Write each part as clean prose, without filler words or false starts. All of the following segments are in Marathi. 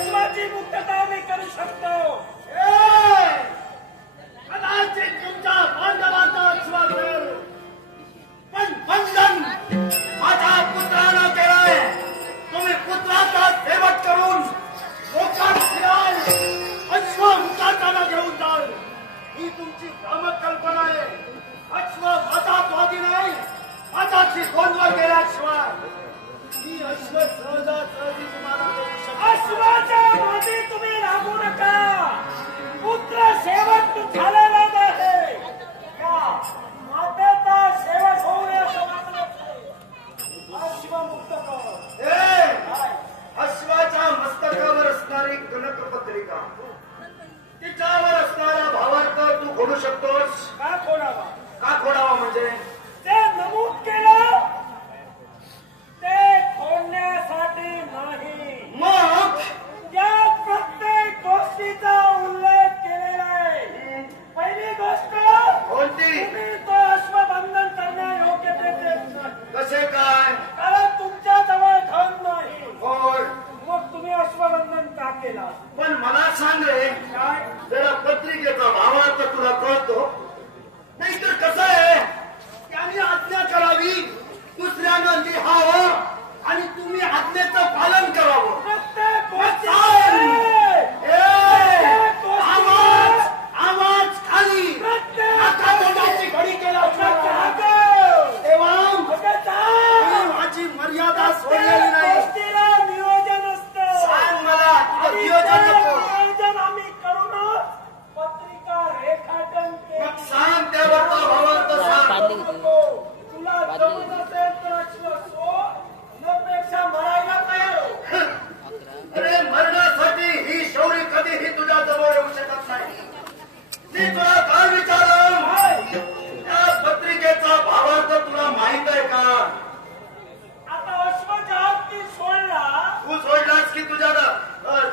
अश्वाची मुक्तता मी करू शकतो. कदाचित तुमच्या बांधवाचा अश्वासर पण बंधन माझ्या पुत्रानं केलंय. तुम्ही पुत्राचा सेवक करून लोकांत फिराल, अश्व मुखाताना घेऊन जाल, ही तुमची भ्रामक कल्पना आहे. अश्व माझा स्वाधी नाही, माझाची द्वंद्व केल्याशिवाय ही अश्व सहजासहजी तुम्हाला देऊ शकतो. अश्वाच्या मागे तुम्ही लागू नका. पुत्र सेवक तू झालेला नाही. या मातेचा सेवक होऊ नये असं मानलं. अश्व मुक्त कर. अश्वाच्या मस्तकावर असणारी कनकपत्रिका, तिच्यावर असणारा भावार्थ तू खोडू शकतोस का खोडावा? का खोडावा म्हणजे ते नमूद केलं ते खोडण्यासाठी नाही. मग या प्रत्येक गोष्टीचा उल्लेख केलेला आहे. पहिली गोष्ट कोणती? तुम्ही तो अश्वबंधन करण्यायोग्यतेचे नाही. कसे काय? कारण तुमच्या जवळ धन नाही. होय. मग तुम्ही अश्वबंधन का केला? पण मला सांग रे, काय? जरा पत्रिकेचा भावार्थ तुला कळतो? नाहीतर कसं आहे, त्यांनी आज्ञा करावी, दुसऱ्यानं लिहावं आणि तुम्ही आज्ञेचं पालन करावं. प्रत्येक गोष्टी आवाज आवाज खाली आता तोंडाची घडी केला तेव्हा माझी मर्यादा सोडलेली नाही. गोष्टीला नियोजन असतं. सांग मला तुझं नियोजन नको. नियोजन आम्ही करूनच पत्रिका रेखाटन केली. मग सांग त्यावर तो भावार्थ सांग. तुला जमत असेल तर अश्व सोड, नपेक्षा मरायला तयार हो. अरे मरणासाठी ही शौर्य कधीही तुझ्या जवळ येऊ शकत नाही. मी तुला काय विचारलं, त्या पत्रिकेचा भावार्थ तुला माहित आहे का? आता अश्व जहाज ती सोडला. तू सोडलास की तुझ्या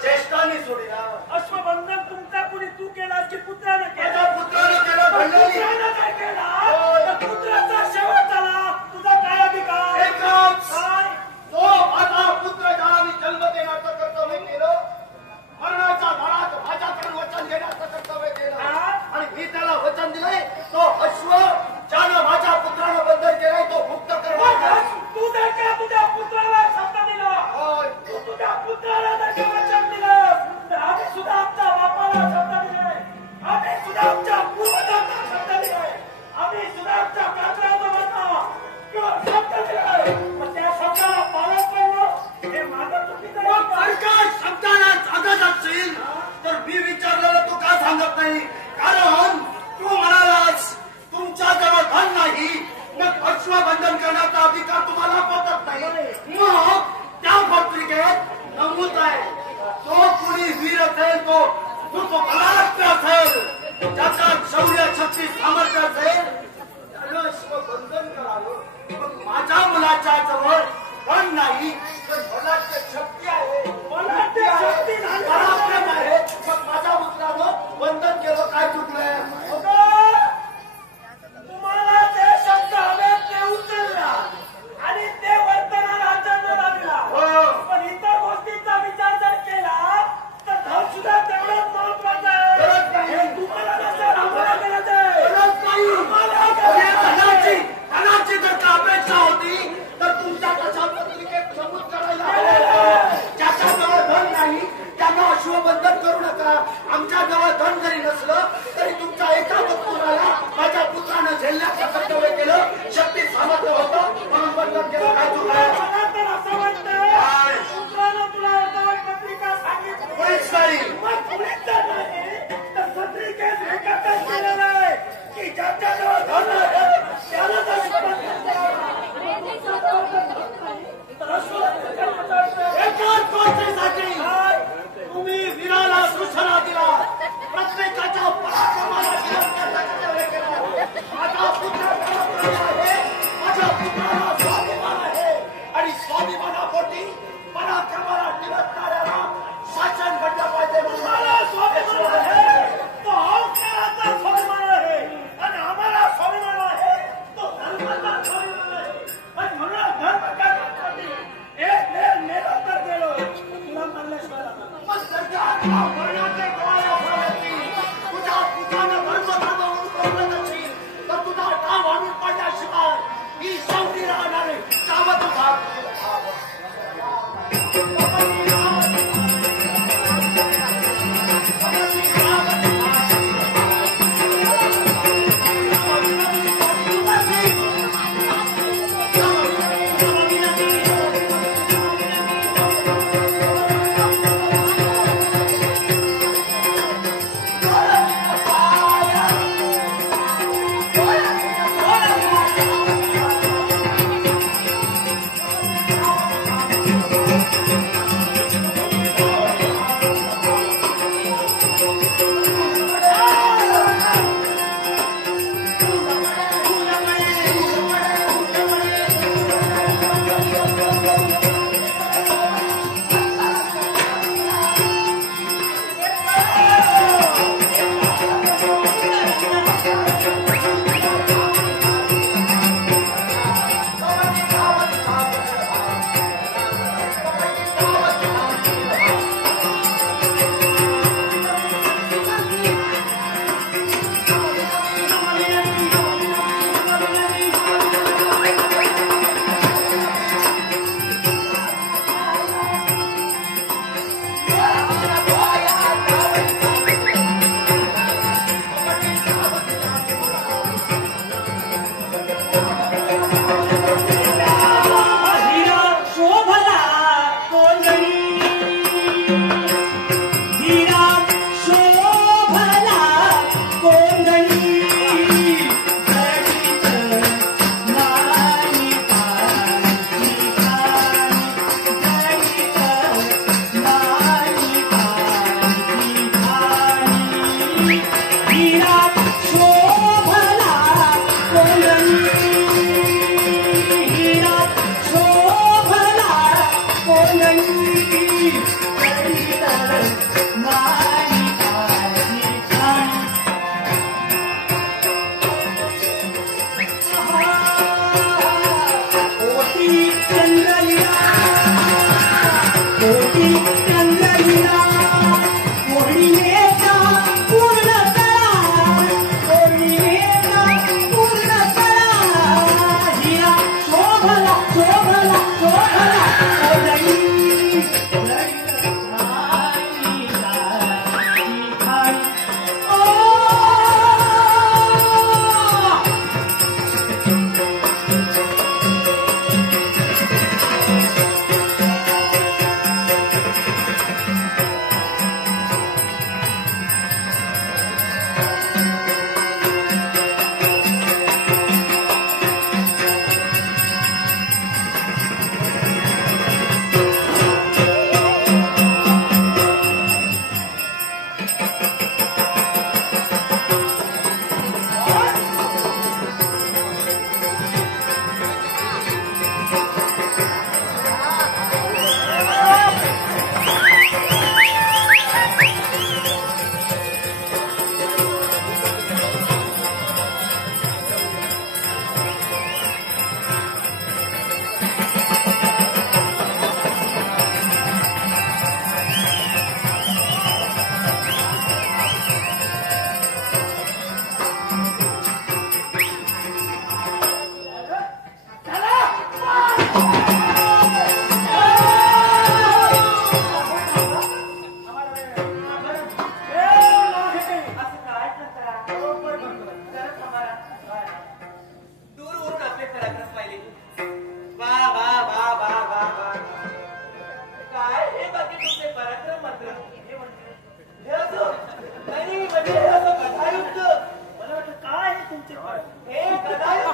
ज्येष्ठांनी सोडला? अश्वबंधन तुमचा कुणी तू केला की पुत्रानं केला? माझ्या पुत्रानं केला. पुत्रानं काय केला? पुत्राचा शेवट झाला. तुझा काय अधिकार? एकच. काय? तो माझा पुत्र ज्याला मी जन्म देण्याचं कर्तव्य केलं, मरणाच्या भरात माझ्याकडून वचन घेण्याचं कर्तव्य केलं आणि मी त्याला वचन दिलंय, तो अश्व ज्यानं माझ्या पुत्रानं बंधन केलंय तो मुक्त करणार. तू जर का तुझ्या पुत्राला शब्द दिला, होय. तू तुझ्या पुत्राला जर का वचन दिलं, तर आम्ही सुद्धा आमच्या बापाला शब्द दिलाय. आम्ही सुद्धा आमच्या पूर्वजांना शब्द दिलाय. आम्ही सुद्धा आमच्या काकांना किंवा शब्द दिलाय. पण त्या शब्दाला पालन करणं हे माझं चुकीचं आहे. मग जर का शब्दाला जागत असेल तर मी विचारलेलं तू का सांगत नाही? कारण तू म्हणालास तुमच्या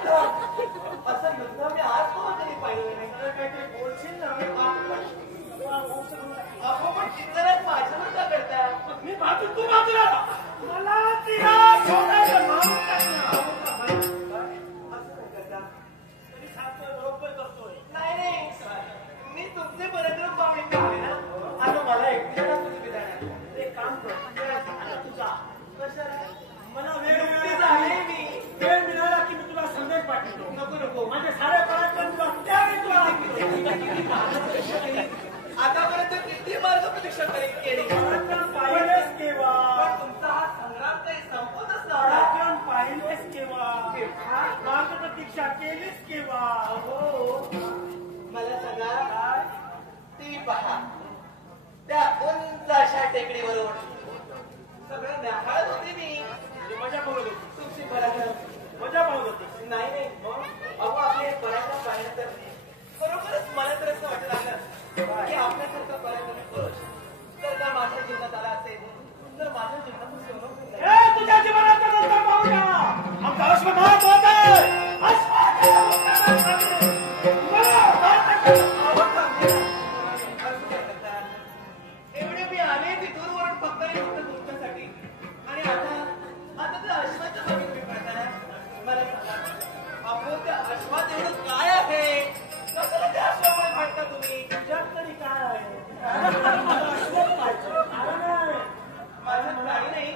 असं युद्ध मी आज कधी पाहिलं नाही. काहीतरी बोलशील ना अहो पण चित्रच माझ्यावर का करता? मी बाजू तू बाजूला मला तिला सोडायचं मारून टाकलं. असं काय करता? तरी सांगतोय बरोबर करतोय. नाही मी तुमचे पराक्रम पाहून पाहिले ना. आता मला एकट्याला तुम्ही विधान एक काम कर आता तुझा कशाला मला नुकती झाले मी. वेळ मिळाला की मी तुला संदेश पाठवतो. नको माझे सारे पराक्रम तुला त्यावेळी तुला आतापर्यंत किती मार्ग प्रतीक्षा केली. पराक्रम पाहिलेस केव्हा? पण तुमचा हा संग्राम काही संपतच नव्हता. पराक्रम पाहिलेस केव्हा? मार्ग प्रतीक्षा केलीस केव्हा? हो मला सांगा ती पहा त्या उंच अशा टेकडीवरून सगळं न्याहाळत होते मी. मजा पाहत होती. तुमची पराक्रम मजा पाहत होती. नाही अहो आपले पराक्रम पाहिल्यानंतर खरोखरच मला तर असं वाटलं लागलं की आपल्यासारखा पराक्रम पुरुष जर का माझ्या जीवनात आला असेल तर माझ्या जीवनातून सोडवून तुझ्या जीवनात नंतर पाहूया. आमचा अश्वत्थामा होत आहे. एवढे मी आले तिथून फक्त तुमच्यासाठी आणि आता त्या अश्वाच्या मागे तुम्ही पळताय. मला सांगा आपण त्या अश्वात एवढं काय आहे? कसं त्या अश्वामुळे भांडता तुम्ही? तुझ्यात तरी काय आहे? माझ्यात काही नाही.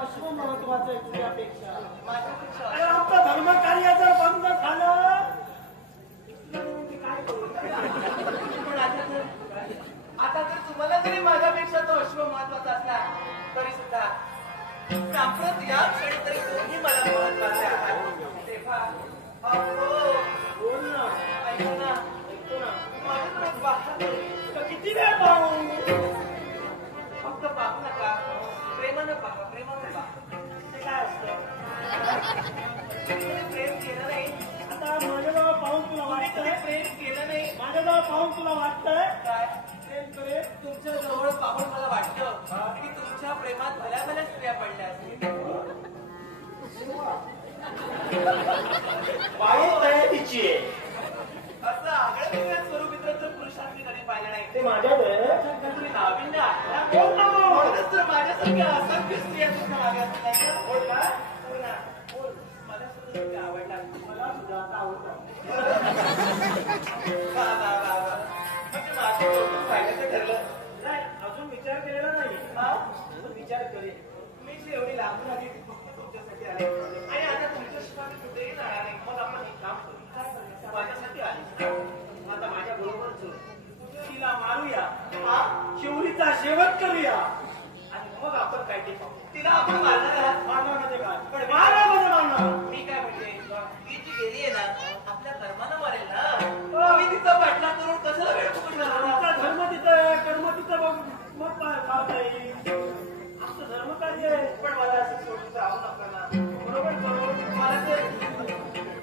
अश्व महत्वाचं आहे तुझ्यापेक्षा. माझ्यापेक्षा आमचं धर्मकार्य जर बंद झालं काय करू? पण आता जर तुम्हाला जरी माझ्यापेक्षा तो अश्व महत्वाचा असला तरी सुद्धा सांप्रत या क्षणी तरी दोन्ही मला महत्वाचे आहात. तेव्हा बोल ना. ऐका ना ऐकतो ना. माझ्याकडे पाहा तर किती वेळ पाहू? फक्त पाहू नका. प्रेमानं पहा. ते काय असतं? प्रेम केलं नाही. आता माझ्याजवळ पाहून तुला वाटतंय? प्रेम केलं नाही. माझ्याजवळ पाहून तुला वाटतंय काय प्रेम करेल? तुमच्या जवळ पाहून मला वाटतं की तुमच्या प्रेमात भल्या भल्या स्त्रिया पडल्या असतील. बाई तयारीची आहे. असं आगळं वेगळं स्वरूप इतर पुरुषांनी कधी पाहिलं नाही. ते माझ्याकडे तुम्ही नाविन्य आहात. बोल ना मग. म्हणूनच तर माझ्यासारख्या असंख्य स्त्रिया तुमच्या मागे असतात. बोल का? हो ना. बोल. मला सुद्धा तुम्ही आवडला. मला सुद्धा आता आवडतं. वा. म्हणजे माझं कौतुक पाहिल्याचं ठरलं. नाही अजून विचार केलेला नाही. अजून विचार करेल. मी जी एवढी लांबून आली ती फक्त तुमच्यासाठी आले आणि आता तुमच्याशिवाय मी कुठेही जाणार नाही. मग आपण एक काम करू. काय करायचं? माझ्यासाठी आली. आता माझ्या बरोबर तिला मारूया. शिवरीचा शेवट करूया आणि मग आपण काय ते पाहू. तिला आपण मारणार आहात. मारणार म्हणजे काय? पण मारणार. मी काय म्हणते ती जी गेली आहे ना आपल्या कर्मानं मारेल ना. मी तिचा पाठलाग करून कशाला वेळ फुकट घालवणार? आमचा धर्म तिथं आहे, कर्म तिथं बघ मग पाहता येईल. आमचं धर्म कार्य आहे. पण मला असं सोडून जावं नका ना. बरोबर करू. मला तर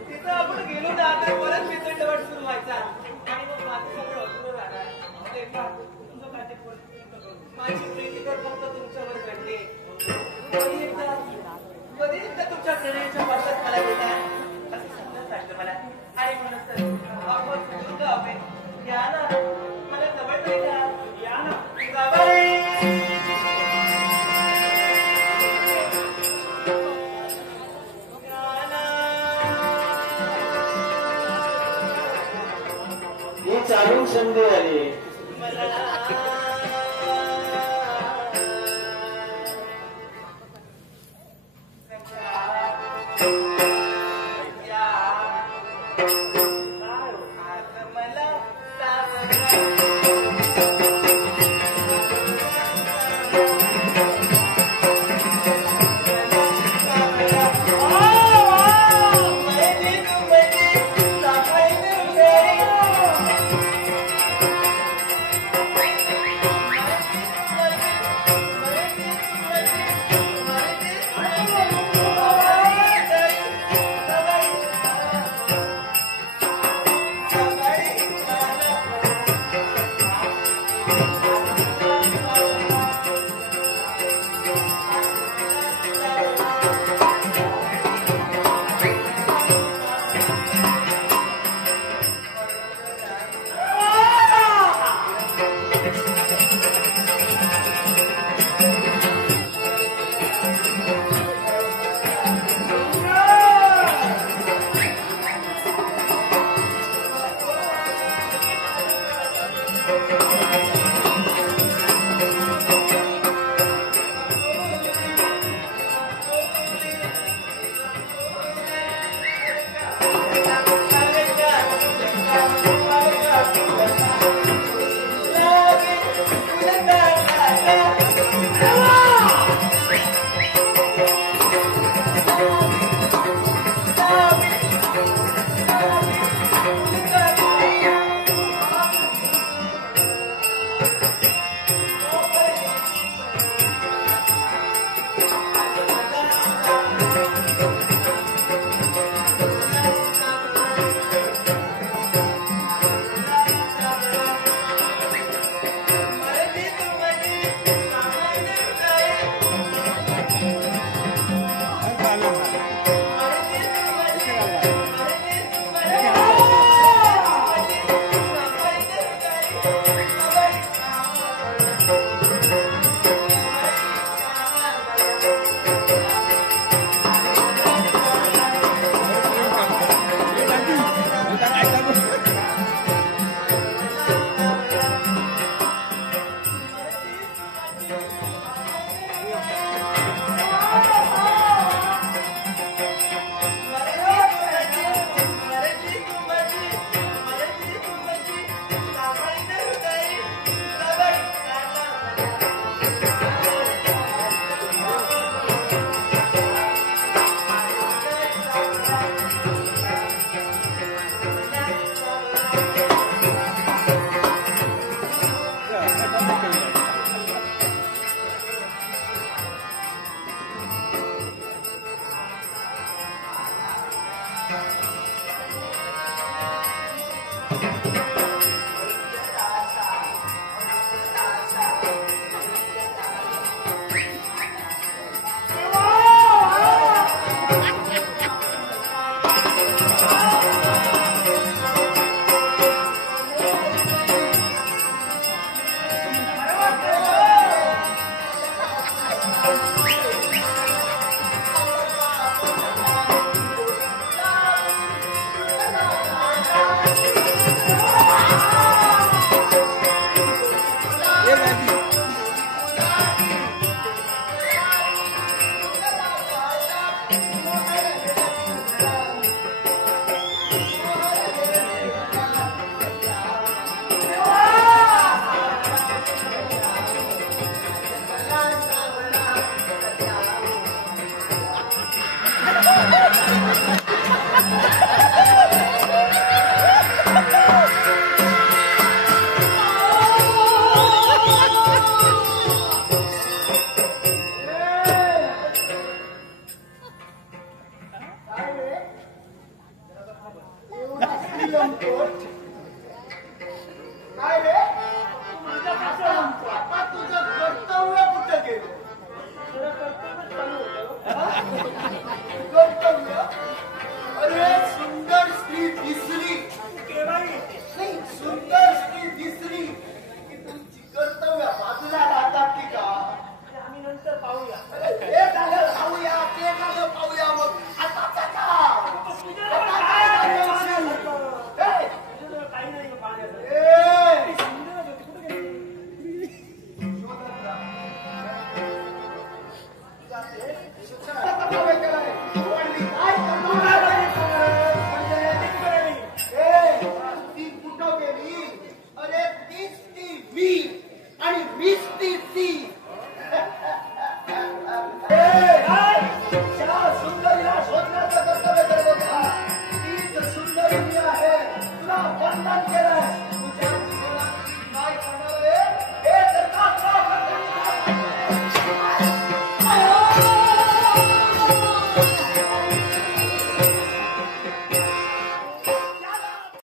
तिथं आपण गेलो ना तर परत वितंडवट सुरू व्हायचा आणि मग माझं सगळं अधुरं राहणार. तेव्हा तुझं काय ते पूर्ण करू. माझी प्रीती तर फक्त तुमच्यावर घडली. कधी एकदा तुमच्या प्रेरणेच्या वर्षात मला देणार असं समजत वाटलं मला. आणि म्हणून तर आपण दुर्गा आपण या ना मला जवळ तरी घ्या. या ना. हे चालू संधी आली. Film court.